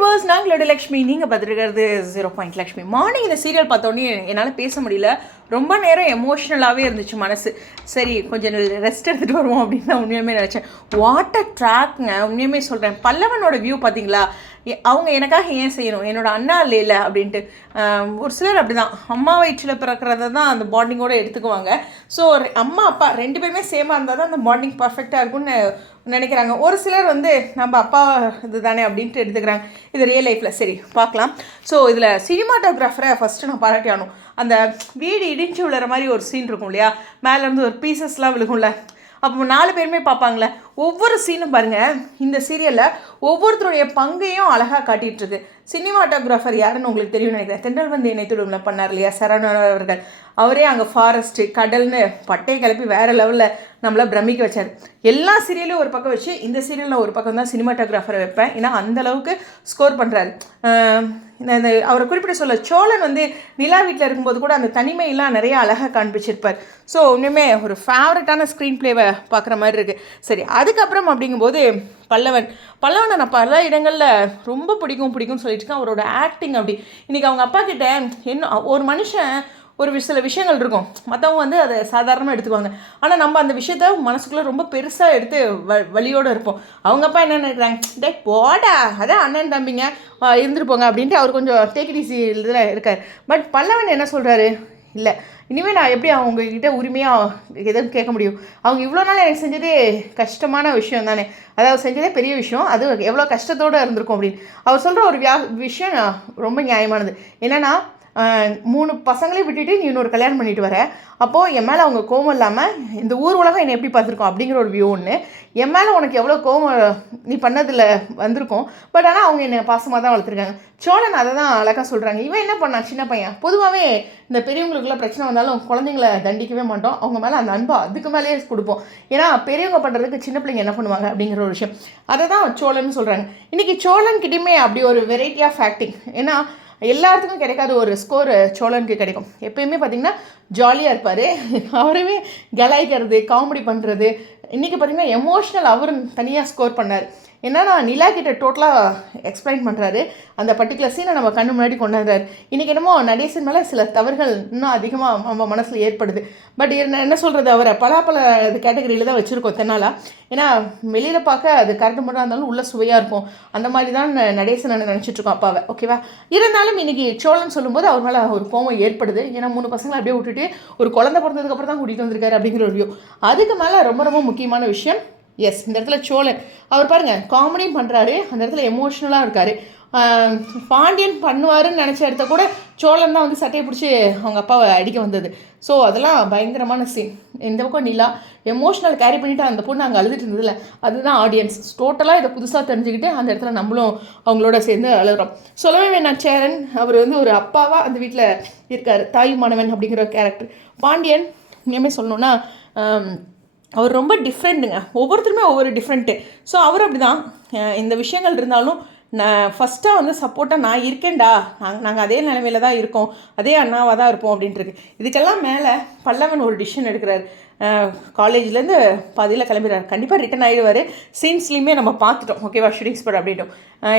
Viewers நாங்களோட Lakshmi நீங்கள் பார்த்துருக்கிறது zero point Lakshmi morning இந்த சீரியல் பார்த்தோன்னே என்னால் பேச முடியல. ரொம்ப நேரம் எமோஷ்னலாகவே இருந்துச்சு மனசு. சரி கொஞ்சம் ரெஸ்ட் எடுத்துகிட்டு வருவோம் அப்படின்னு நான் உண்மையுமே நினச்சேன். வாட்டர் ட்ராக்ங்க உண்மையுமே சொல்கிறேன் பல்லவனோட வியூ பார்த்தீங்களா? எ- அவங்க எனக்காக ஏன் செய்யணும்? என்னோட அண்ணா இல்லை அப்படின்ட்டு. ஒரு சிலர் அப்படி தான் அம்மா வயிற்றில் பிறக்கிறத தான் அந்த பாண்டிங்கோட எடுத்துக்குவாங்க. ஸோ அம்மா அப்பா ரெண்டு பேருமே சேமாக இருந்தால் தான் அந்த பாண்டிங் பர்ஃபெக்டாக இருக்கும்னு நினைக்கிறாங்க. ஒரு சிலர் வந்து நம்ம அப்பா இது தானே அப்படின்ட்டு எடுத்துக்கிறாங்க. இது ரியல் லைஃப்பில் சரி பார்க்கலாம். ஸோ இதில் சினிமாட்டோகிராஃபரை ஃபஸ்ட்டு நான் பாராட்டி ஆகணும். அந்த வீடு இடிஞ்சு விழுற மாதிரி ஒரு சீன் இருக்கும் இல்லையா? மேலேருந்து ஒரு பீசஸ்லாம் விழுகும்ல. அப்போ நாலு பேருமே பார்ப்பாங்களே. ஒவ்வொரு சீனும் பாருங்கள் இந்த சீரியலில் ஒவ்வொருத்தருடைய பங்கையும் அழகாக காட்டிகிட்ருக்கு சினிமாட்டோகிராஃபர் யாருன்னு உங்களுக்கு தெரியும் நினைக்கிறேன். தென்றல் வந்து இணைத்துடும்ல பண்ணார் இல்லையா? சரவணன் அவர்கள். அவரே அங்கே ஃபாரஸ்ட்டு கடல்னு பட்டையை கிளப்பி வேறு லெவலில் நம்மளை பிரமிக்க வச்சார். எல்லா சீரியலும் ஒரு பக்கம் வச்சு இந்த சீரியலில் ஒரு பக்கம் தான் சினிமாட்டோகிராஃபரை வைப்பேன். ஏன்னா அந்தளவுக்கு ஸ்கோர் பண்ணுறாரு இந்த அவரை குறிப்பிட்ட சொல்ல சோழன் வந்து நிலா வீட்டில் இருக்கும்போது கூட அந்த தனிமையெல்லாம் நிறைய அழகாக காண்பிச்சிருப்பார். ஸோ இன்னுமே ஒரு ஃபேவரட்டான ஸ்க்ரீன் ப்ளேவை பார்க்குற மாதிரி இருக்குது சரி அதுக்கப்புறம் அப்படிங்கும்போது பல்லவன். பல்லவனை நான் பல இடங்களில் ரொம்ப பிடிக்கும் பிடிக்கும்னு சொல்லிட்டு இருக்கேன். அவரோட ஆக்டிங் அப்படி. இன்றைக்கி அவங்க அப்பா கிட்ட என்ன ஒரு மனுஷன் ஒரு சில விஷயங்கள் இருக்கும். மற்றவங்க வந்து அதை சாதாரணமாக எடுத்துக்குவாங்க. ஆனால் நம்ம அந்த விஷயத்த மனசுக்குள்ளே ரொம்ப பெருசாக எடுத்து வ வழியோடு இருப்போம். அவங்க அப்பா என்ன நினைக்கிறாங்க டே போடா அதான் அண்ணன் தம்பிங்க இருந்துருப்போங்க அப்படின்ட்டு அவர் கொஞ்சம் டேக் ஈஸி இதில் இருக்கார். பட் பல்லவன் என்ன சொல்கிறாரு இல்லை இனிமேல் நான் எப்படி அவங்கக்கிட்ட உரிமையாக எதுவும் கேட்க முடியும்? அவங்க இவ்வளோ நாள் எனக்கு செஞ்சதே கஷ்டமான விஷயம் தானே. அதாவது செஞ்சதே பெரிய விஷயம். அது எவ்வளோ கஷ்டத்தோடு இருந்திருக்கும் அப்படின்னு. அவர் சொல்கிற ஒரு வியா விஷயம் ரொம்ப நியாயமானது. என்னென்னா மூணு பசங்களையும் விட்டுட்டு நீ இன்னொரு கல்யாணம் பண்ணிட்டு வர. அப்போது என் மேலே அவங்க கோவம் இல்லாமல் இந்த ஊர் உலகம் என்னை எப்படி பார்த்துருக்கோம் அப்படிங்கிற ஒரு வியூ ஒன்று என் மேலே உனக்கு எவ்வளோ கோவம் நீ பண்ணதில் வந்திருக்கும். பட் ஆனால் அவங்க என்னை பாசமாக தான் வளர்த்துருக்காங்க. சோழன் அதை தான் அழகாக சொல்கிறாங்க இவன் என்ன பண்ணான் சின்ன பையன்? பொதுவாகவே இந்த பெரியவங்களுக்குள்ள பிரச்சனை வந்தாலும் குழந்தைங்கள தண்டிக்கவே மாட்டோம். அவங்க மேலே அந்த அன்பை அதுக்கு மேலேயே கொடுப்போம். ஏன்னா பெரியவங்க பண்ணுறதுக்கு சின்ன பிள்ளைங்க என்ன பண்ணுவாங்க அப்படிங்கிற ஒரு விஷயம். அதை தான் சோழன் சொல்கிறாங்க இன்றைக்கி சோழன்கிட்டயுமே அப்படி ஒரு வெரைட்டி ஆஃப் ஆக்டிங் ஏன்னா எல்லாத்துக்கும் கிடைக்காத ஒரு ஸ்கோர் சோழனுக்கு கிடைக்கும். எப்பயுமே பார்த்தீங்கன்னா ஜாலியாக இருப்பார். அவருமே கலாய்க்கிறது காமெடி பண்ணுறது இன்றைக்கி பார்த்தீங்கன்னா எமோஷ்னல் அவர் தனியாக ஸ்கோர் பண்ணார். என்னன்னா நிலா கிட்ட டோட்டலாக எக்ஸ்பிளைன் பண்ணுறாரு அந்த பர்டிகுலர் சீனை நம்ம கண்ணு முன்னாடி கொண்டாடுறாரு. இன்றைக்கி என்னமோ நடேசன் மேலே சில தவறுகள் இன்னும் அதிகமாக நம்ம மனசில் ஏற்படுது. பட் என்ன என்ன சொல்கிறது அவரை? பலாப்பழ இது கேட்டகரியில் தான் வச்சுருக்கோம் தென்னாலா. ஏன்னா வெளியில் பார்க்க அது கரண்ட் மட்டும் இருந்தாலும் உள்ள சுவையாக இருக்கும். அந்த மாதிரி தான் நடேசன் நினச்சிட்ருக்கோம் அப்பாவை. ஓகேவா இருந்தாலும் இன்றைக்கி சோழன் சொல்லும்போது அவர் மேலே ஒரு கோவம் ஏற்படுது. ஏன்னா மூணு பசங்களை அப்படியே விட்டுட்டு ஒரு குழந்தை பிறந்ததுக்கப்புறம் தான் கூட்டிகிட்டு வந்திருக்காரு அப்படிங்கிற ஒரு வியூ அதுக்கு மேலே ரொம்ப ரொம்ப முக்கியமான விஷயம் எஸ் இந்த இடத்துல சோழன். அவர் பாருங்கள் காமெடியும் பண்ணுறாரு அந்த இடத்துல எமோஷ்னலாக இருக்கார். பாண்டியன் பண்ணுவாருன்னு நினச்ச இடத்த கூட சோழன் தான் வந்து சட்டையை பிடிச்சி அவங்க அப்பாவை அடிக்க வந்தது. ஸோ அதெல்லாம் பயங்கரமான சீன் இந்த பக்கம் நிலா எமோஷனல் கேரி பண்ணிவிட்டு அந்த பொண்ணு அங்கே அழுதுட்டு இருந்ததில்ல அதுதான் ஆடியன்ஸ் டோட்டலாக இதை புதுசாக தெரிஞ்சுக்கிட்டு அந்த இடத்துல நம்மளும் அவங்களோட சேர்ந்து அழுகிறோம் சொல்லவே வேணாம் சேரன். அவர் வந்து ஒரு அப்பாவாக அந்த வீட்டில் இருக்கார். தாய் மாணவன் அப்படிங்கிற கேரக்டர் பாண்டியன் இனிமேல் சொல்லணுன்னா அவர் ரொம்ப டிஃப்ரெண்ட்டுங்க ஒவ்வொருத்தருமே ஒவ்வொரு டிஃப்ரெண்ட்டு ஸோ அவர் அப்படி தான் இந்த விஷயங்கள் இருந்தாலும் நான் ஃபஸ்ட்டாக வந்து சப்போர்ட்டாக நான் இருக்கேன்டா. நாங்கள் நாங்கள் அதே நிலைமையில தான் இருக்கோம். அதே அண்ணாவாக தான் இருப்போம் அப்படின்ட்டு இருக்கு இதுக்கெல்லாம் மேலே பல்லவன் ஒரு டிசிஷன் எடுக்கிறார். காலேஜ்லேருந்து பாதியில் கிளம்பிடுறாரு. கண்டிப்பாக ரிட்டன் ஆகிடுவார் சீன்ஸ்லேயுமே நம்ம பார்த்துட்டோம். ஓகேவா ஷூட்டிங் ஸ்பாட் அப்படின்ட்டோம்.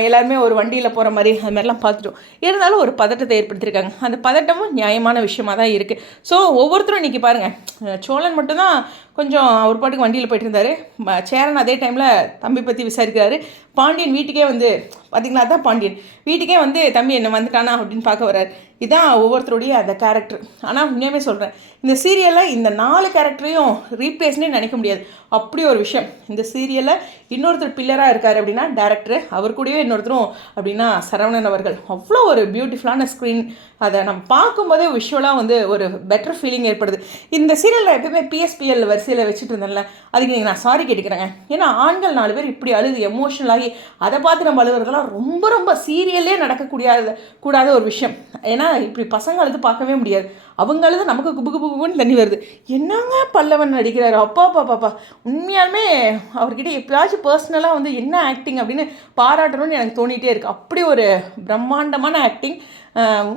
எல்லாருமே ஒரு வண்டியில் போகிற மாதிரி அது மாதிரிலாம் பார்த்துட்டோம். இருந்தாலும் ஒரு பதட்டத்தை ஏற்படுத்தியிருக்காங்க. அந்த பதட்டமும் நியாயமான விஷயமா தான் இருக்குது ஸோ ஒவ்வொருத்தரும் இன்றைக்கி பாருங்கள் சோழன் மட்டும்தான் கொஞ்சம் அவர் பாட்டுக்கு வண்டியில் போயிட்டு இருந்தார் ம- சேரன் அதே டைமில் தம்பி பற்றி விசாரிக்கிறாரு. பாண்டியன் வீட்டுக்கே வந்து பார்த்தீங்களா தான் பாண்டியன். வீட்டுக்கே வந்து தம்பி என்ன வந்துட்டானா? அப்படின்னு பார்க்க வர்றாரு. இதான் ஒவ்வொருத்தருடைய அந்த கேரக்டர் ஆனால் உண்மையாகவே சொல்கிறேன் இந்த சீரியலில் இந்த நாலு கேரக்டரையும் ரீப்ளேஸ்னே நினைக்க முடியாது. அப்படி ஒரு விஷயம். இந்த சீரியலில் இன்னொருத்தர் பில்லராக இருக்கார் அப்படின்னா டேரக்டர் அவர் கூடவே இன்னொருத்தரும் அப்படின்னா சரவணன் அவர்கள். அவ்வளோ ஒரு பியூட்டிஃபுல்லான ஸ்க்ரீன் அதை நம்ம பார்க்கும்போதே விஷுவலாக வந்து ஒரு பெட்டர் ஃபீலிங் ஏற்படுது. இந்த சீரியலில் எப்பயுமே பிஎஸ்பிஎல் வரிசையில் வச்சுட்டு இருந்தேன்ல அதுக்கு நீங்கள் நான் சாரி கேட்டுக்கிறேங்க. ஏன்னா ஆண்கள் நாலு பேர் இப்படி அழுது எமோஷனல் ஆகி அதை பார்த்து நம்ம அழுகுறதெல்லாம் ரொம்ப ரொம்ப சீரியல்லே நடக்கக்கூடிய கூடாத ஒரு விஷயம். ஏன்னா இப்படி பசங்க அழுது பார்க்கவே முடியாது. அவங்க அழுது நமக்கு குபு குபு குபுன்னு தண்ணி வருது. என்னங்க பல்லவன் நடிக்கிறாரு? அப்பா அப்பா பாப்பா உண்மையாலுமே அவர்கிட்ட எப்பயாச்சும் பர்சனலாக வந்து என்ன ஆக்டிங் அப்படின்னு பாராட்டணும்னு எனக்கு தோணிகிட்டே இருக்குது அப்படி ஒரு பிரம்மாண்டமான ஆக்டிங்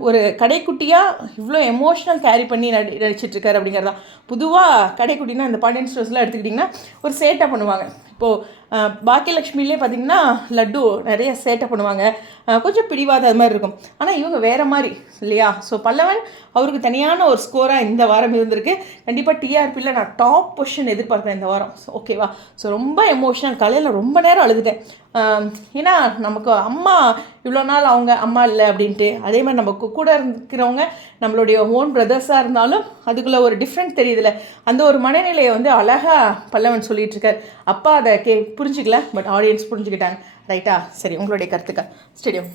ஒரு கடைக்குட்டியாக இவ்வளோ எமோஷ்னல் கேரி பண்ணி நடி நடிச்சிட்ருக்காரு அப்படிங்கிறதான் பொதுவாக கடைக்குட்டினா இந்த பாண்டியன் ஸ்டோர்ஸ்லாம் எடுத்துக்கிட்டிங்கன்னா ஒரு சேட்டை பண்ணுவாங்க. இப்போது பாக்கியலட்சுமிலே பார்த்திங்கன்னா லட்டு நிறைய சேட்டை பண்ணுவாங்க. கொஞ்சம் பிடிவாத அது மாதிரி இருக்கும். ஆனால் இவங்க வேறு மாதிரி இல்லையா? ஸோ பல்லவன் அவருக்கு தனியான ஒரு ஸ்கோராக இந்த வாரம் இருந்திருக்கு. கண்டிப்பாக டிஆர்பியில் நான் டாப் பொசிஷன் எதிர்பார்த்தேன் இந்த வாரம். ஸோ ஓகேவா ஸோ ரொம்ப எமோஷனல் காலையில் ரொம்ப நேரம் அழுதுட்டேன். ஏன்னா நமக்கு அம்மா இவ்வளோ நாள் அவங்க அம்மா இல்லை அப்படின்ட்டு. அதே மாதிரி நம்ம கூட இருக்கிறவங்க நம்மளுடைய ஓன் பிரதர்ஸாக இருந்தாலும் அதுக்குள்ளே ஒரு டிஃப்ரெண்ட் தெரியுதுல்ல. அந்த ஒரு மனநிலையை வந்து அழகாக பல்லவன் சொல்லிகிட்ருக்கார் அப்பா அதை கே புரிஞ்சுக்கல பட் ஆடியன்ஸ் புரிஞ்சுக்கிட்டாங்க. ரைட்டா சரி உங்களுடைய கருத்துக்கள். ஸ்டேடியம்